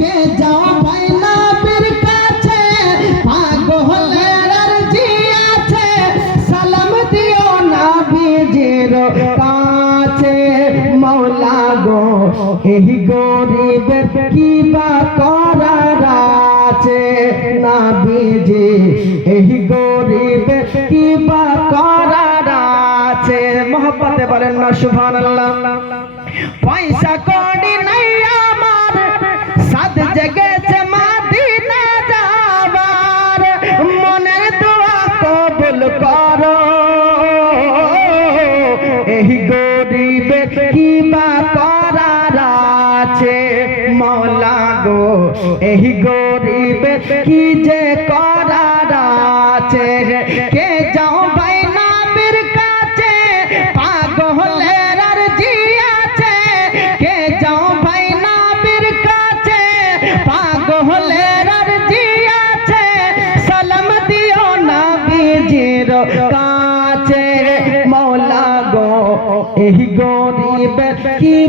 কে যাও ভাই নবীর কাছে পাগলের আরজি আছে সালাম দিও নবীজির কাছে মওলা গো এই গরিবের কি বা করার আছে নবীজি এই গরিবের কি বা করার আছে মোহব্বতে বলেন না সুবহানাল্লাহ পয়সা কড়ি নাই আমার সাদ জেগেছে মদিনা যাবার মনের দোয়া কবুল করো এই গরিবের কি বা করার আছে মওলা গো এই গরিবের কি যে করার আছে কে যাও ভাই নবীর কাছে পাগলের আরজি আছে কে যাও ভাই নবীর কাছে পাগলের আরজি আছে সালাম দিও নবীজির কাছে মওলা গো এই গরিবের কি